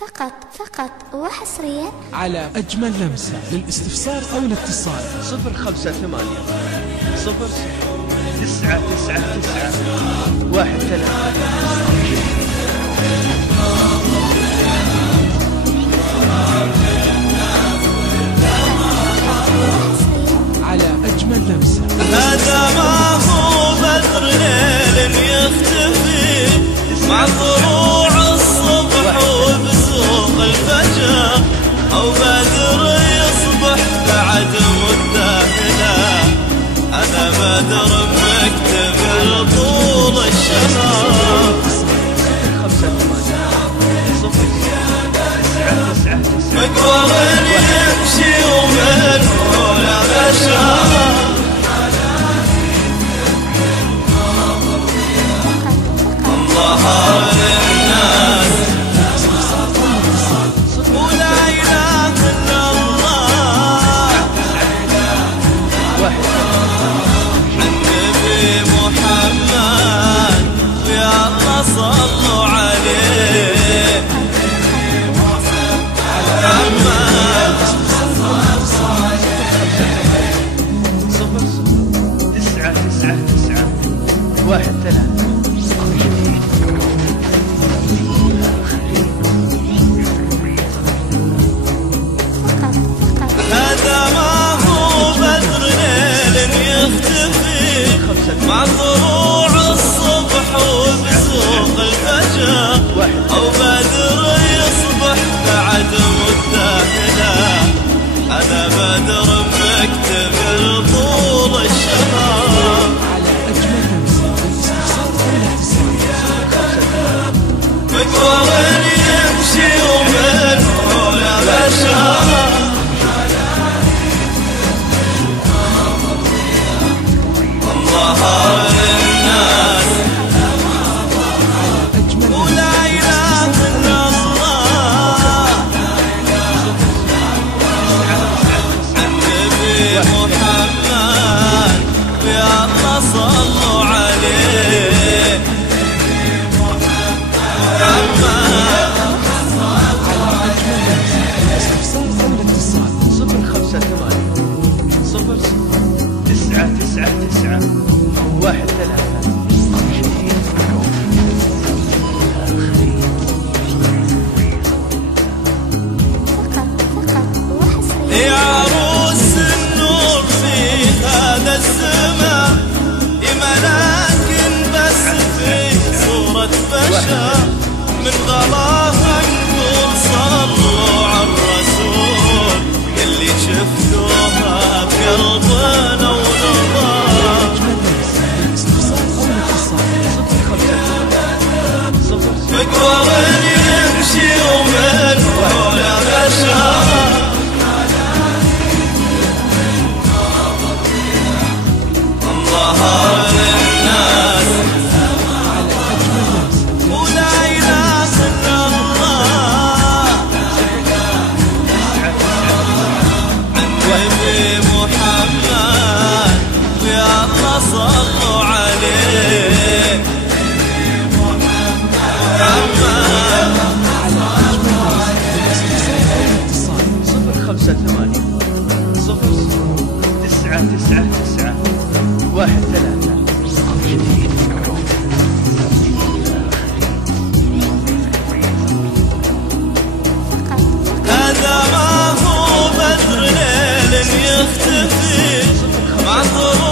فقط وحصريا على أجمل لمسة. للاستفسار أو الاتصال 058 0999 على أجمل لمسة. هذا ما هو بدر ليل يختفي مع طلوع الصبح وبزوق الفجر، أو بدر يصبح بعد مدة هنا. أنا بدر مكتمل طول الشهر، مقبر يمشي ومن ولا بشر. ظهر للناس ولا إله إلا الله، النبي محمد يا الله صلوا عليه. محمد 0999 هذا ما هو بدر ليل يختفي مع طلوع الصبح وبزوق الفجر، أو بدر يصبح بعد مدة هنا. أنا بدر مكتمل طول الشهر، مقبر يمشي ومن ولا بشر. ظهر للناس ولا إله إلا الله، النبي محمد يا الله صلوا عليه. محمد وحصريا يا عروس النور في هذا الزمان، لكن بس في صورة بشر. من غلاها نقول صلوا على الرسول، اللي شفتوها بقلبنا ونظر. مقبر يمشي ومن ولا بشر. ظهر للناس ولا إله إلا الله، النبي محمد يا الله صلوا عليه. محمد 058 0999 هذا ما هو بدر ليل يختفي مع طلوع